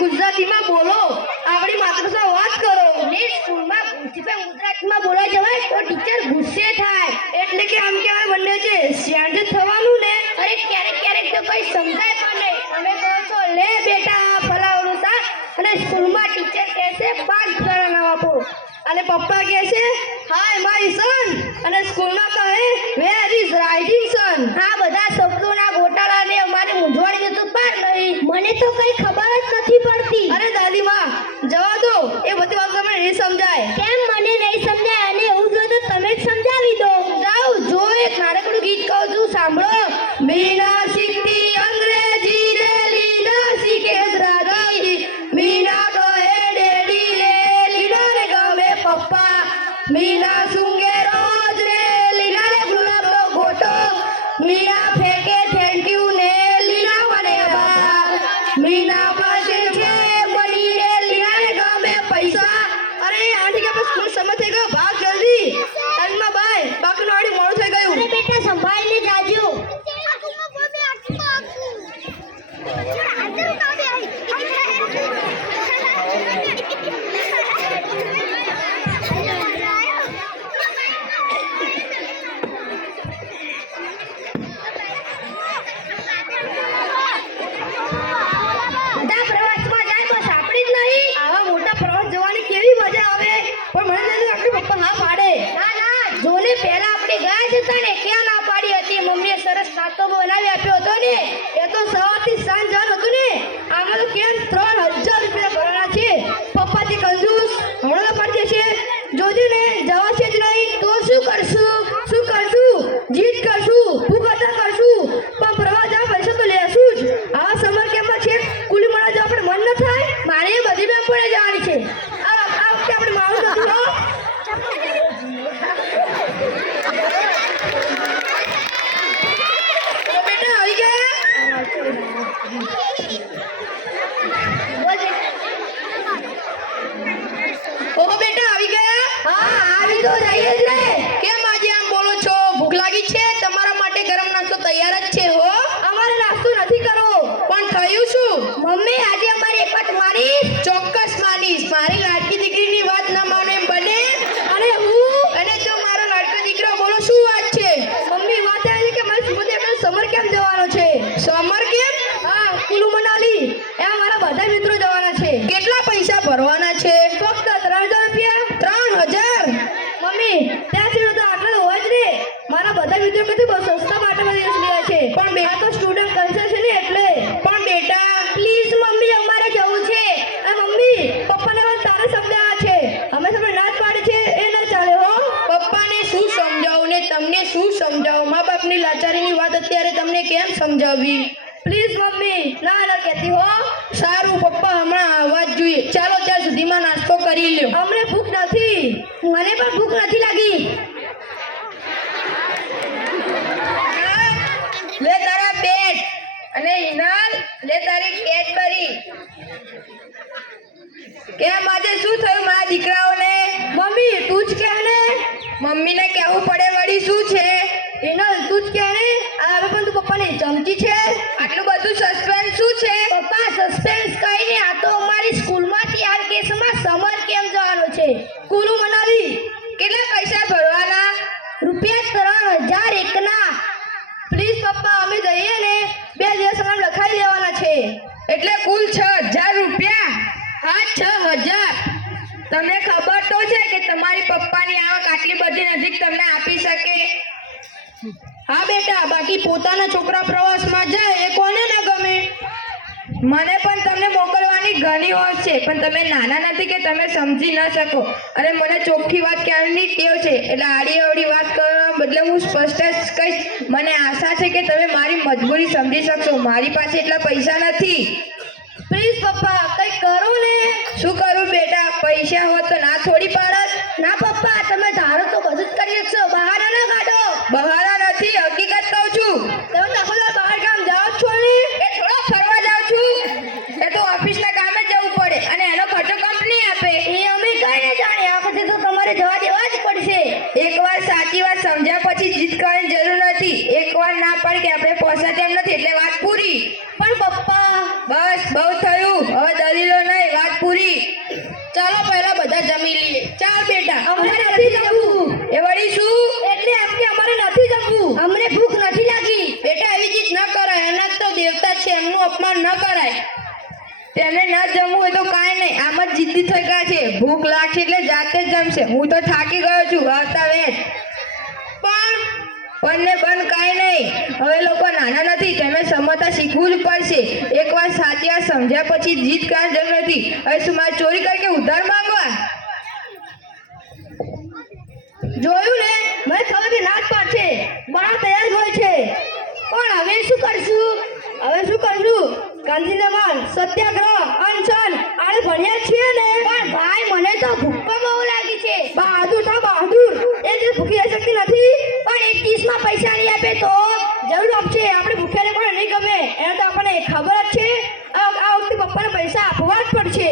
ગુજરાતીમાં બોલો, આપણી માતૃભાષા વાત કરો. ને સ્કૂલમાં પ્રિન્સિપલ ગુજરાતીમાં બોલવા જવાય તો ટીચર ગુસ્સે થાય. એટલે કે આમ કહેવાય બંને છે શાંત થવાનું ને. અરે ક્યારેક તો કઈ સમજાય પણ નહીં. તમે કહો છો લે બેટા ફલાવડું શાક અને સ્કૂલમાં ટીચર કહે છે 5 ગણા નામ આપો અને પપ્પા કહે છે હાય માય સન અને સ્કૂલમાં કહે વેર ઇઝ રાઇટિંગ સન. આ બધા શબ્દોના ગોટાળાને અમારે મૂંઝવણી જતું પાર નહીં. મને તો કઈ ખબર જ નથી પડતી. અરે દાદીમાં જવા દો, એ બધી વાત તમને નહીં સમજાય. કેમ મને નહીં સમજાય? અને એવું જો તો તમે જ સમજાવી દો. જાઓ જો એક નાનકડું ગીત કહું છું સાંભળો. મીના શીખતી અંગ્રેજી રે લીના શીખે ગુજરાતી. મીના કહે ડેડી રે લીના રે ગમે પપ્પા. મીના સુંગે રોજ રે લીના રે ગુલાબનો ગોટો. મીના ફેંકે થેન્ક યુ ને લીના વડે બા. મીના પાસે છે મની રે લીના રે ગમે પૈસા. અરે આંટી કે બસ સ્કૂલ સમય થઈ ગયો, ભાગ જલ્દી. ટાઈમમાં બાય, બાકીનું આડી મોડું થઈ ગયું. અરે બેટા સંભાળીને જાજો. સરસ નાસ્તો બનાવી આપ્યો હતો ને, એ તો સવારથી સાંજ જવાનું હતું ને. આમાં તો કેમ 3000 રૂપિયા ભરવાના છે. પપ્પાથી કંજૂસ હમણાં તો પડી જશે. જોજે ને જવાશે જ નહીં તો શું કરશું? જીત કરશું, ભૂખતા કરશું, પણ પ્રવાહ જવા પૈસા તો લેશું જ. આ સમર કેમ્પમાં છે કુલી મળવા જવા આપણે મન ન થાય. મારે એ બધી બેન પડે જવાની છે. આ વખતે આપણે મારું નથી હો. ઓહો બેટા આવી ગયા? હા આવી તો જઈએ જ ને. કેમ આજે આમ બોલો છો? ભૂખ લાગી છે? તમારા માટે ગરમ નાસ્તો તૈયાર જ છે હો. અમારે નાસ્તો નથી કરવો. પણ થયું શું? મમ્મી આજે અમારી એક વાત મારીશ? ચોક્કસ માનીશ. મારી લાડકી દીકરીની વાત ના માને એમ બને? અને હું અને જો મારો લાડકો દીકરો, બોલો શું વાત છે? મમ્મી વાત એ છે કે મારી સુમતિ આપણે સમર કેમ્પ જવાનો છે. Summer camp? હા કુલુ મનાલી. એમાં મારા બધા મિત્રો જવાના છે. કેટલા પૈસા ભરવાના છે? ફક્ત 3000 રૂપિયા. 3000? મમ્મી ત્યાં સુધી તો આટલું હોય જ ને. મારા બધા મિત્રો કદી બસ સસ્તા માટે દિવસ લે છે. પણ બેટા તો સ્ટુડન્ટ કલ્ચર છે ને એટલે. પણ બેટા પ્લીઝ મમ્મી અમારે જવું છે. અને મમ્મી પપ્પાને પણ તારે સમજાવવા છે. અમે તમને ના જ પાડી છે એ ન ચાલે હો. પપ્પાને શું સમજાવું ને તમને શું સમજાવું? મા બાપની લાચારીની વાત અત્યારે તમને કેમ સમજાવવી? પ્લીઝ મમ્મી ના કહેતી હો. સારું પપ્પા હમણાં આવવા જ જોઈએ. ચાલો ત્યાં સુધીમાં નાસ્તો કરી લ્યો. અમને ભૂખ નથી. મને પણ ભૂખ નથી લાગી. લે તારા પેટ અને હિનાલ લે તારી કેડબરી. કેમ આજે શું થયું મારા દીકરાઓને? મમ્મી તું જ કહે ને. મમ્મીને કહેવું પડે વળી શું છે? હિનાલ તું જ કહે ને. હવે પણ તું પપ્પાની ચમચી છે. આટલું બધું સસ્પેન્સ શું છે? પપ્પા સસ્પેન્સ કઈ નહીં. આ તો અમારી સ્કૂલમાંથી આ કેસમાં સમર કેમ્પ જવાનો છે કુલુ મનાલી. કેટલા પૈસા ભરવાના? ₹3000 એકના. પ્લીઝ પપ્પા અમે જઈએ ને 2 દિવસ નામ લખાઈ લેવાના છે. એટલે કુલ 6000 રૂપિયા. હા 6000. તમને ખબર તો છે કે તમારી પપ્પાની આવક આટલી બધી નજીક તમને આપી શકે? હા બેટા, બાકી પોતાના છોકરા પ્રવાસમાં જાય એ કોને ન ગમે? મને પણ તમને મોકલવાની ઘણી હોશ છે, પણ તમે નાના નથી કે તમે સમજી ન શકો. અને મને ચોખ્ખી વાત કહેવાની ટેવ છે, એટલે આડી અવળી વાત કરવા બદલે હું સ્પષ્ટ જ કહીશ. મને આશા છે કે તમે મારી મજબૂરી સમજી શકશો. મારી પાસે એટલા પૈસા નથી. પ્લીઝ પપ્પા કંઈક કરો ને. શું કરું બેટા? પૈસા હોત તો ના છોડી પાડત. ના પપ્પા તમે ધારો તો બધું જ કરી શકશો. બહાના ના કાઢો. બહાના નથી, હકીકત કહું છું. તમે આખો દિવસ બહાર કામ જાઓ છો ને? એ થોડો ફરવા જાઉં છું. એ તો ઓફિસના કામે જ જવું પડે અને એનો ખર્ચો કંપની આપે. એ અમે કઈ ન જાણીએ. આ પછી તો તમારે જવા દેવા જ પડશે. એકવાર સાચી વાત સમજ્યા પછી જીત કરવાની જરૂર નથી. એકવાર ના પડે કે આપણે પહોંચ્યા તેમ નથી એટલે વાત પૂરી. પણ પપ્પા બસ બહુ થયું. હવે દલીલો એમનું અપમાન ન કરાય. તેમને ન જમવું હોય તો કાંઈ નહીં, આમ જ જિદ્દી થઈ ગયા છે. ભૂખ લાગશે એટલે જાતે જ જમશે. હું તો થાકી ગયો છું આવતા વેત. પણ ને બંધ કાંઈ નહીં. હવે લોકો નાના નથી, તમે સમજતા શીખવું જ પડશે. એકવાર સાચી વાત સમજ્યા પછી જીત કાંઈ જરૂર નથી. હવે શું મારે ચોરી કરી કે ઉધાર માંગવા? જોયું ને, મને ખબર કે ના જ પાડશે, બના તૈયાર જ હોય છે. પણ હવે શું કરશું? ગાંધીનગર સત્યાગ્રહ અનશન આને ભણ્યા છીએ ને. પણ ભાઈ મને તો ભૂખ પણ બહુ લાગી છે. બહાદુર થા બહાદુર. એ જે ભૂખી રહી શકતી નથી. પણ એક 30માં પૈસા નહીં આપે તો જરૂર આપશે. આપણે ભૂખ્યાને પણ નહીં ગમે, એને તો આપણને ખબર જ છે. આ વખતે પપ્પાને પૈસા આપવા જ પડશે.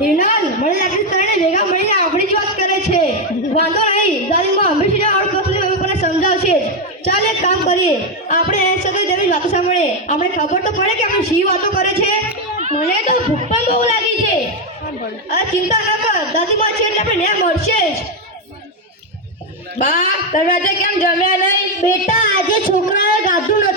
હિનાલ, મને લાગે છે તને ભેગા મળીને આપણી જ વાત કરે છે. વાંધો નહીં, દાદીમાં હંમેશા આવડત કસલી મમ્મી મને સમજાવશે. ચાલ એક કામ કરીએ, આપણે એ સાથે તેવી વાતો સાંભળીએ. આપણે ખબર તો પડે કે આપણે શી વાતો કરે છે. મને તો ભૂખ પણ બહુ લાગી છે. અરે ચિંતા ન કર, દાદીમાં છે એટલે આપણે ન્યાય મળશે જ. બા, તમે આજે કેમ જમ્યા નહીં? બેટા આજે છોકરાએ ગાધું નથી.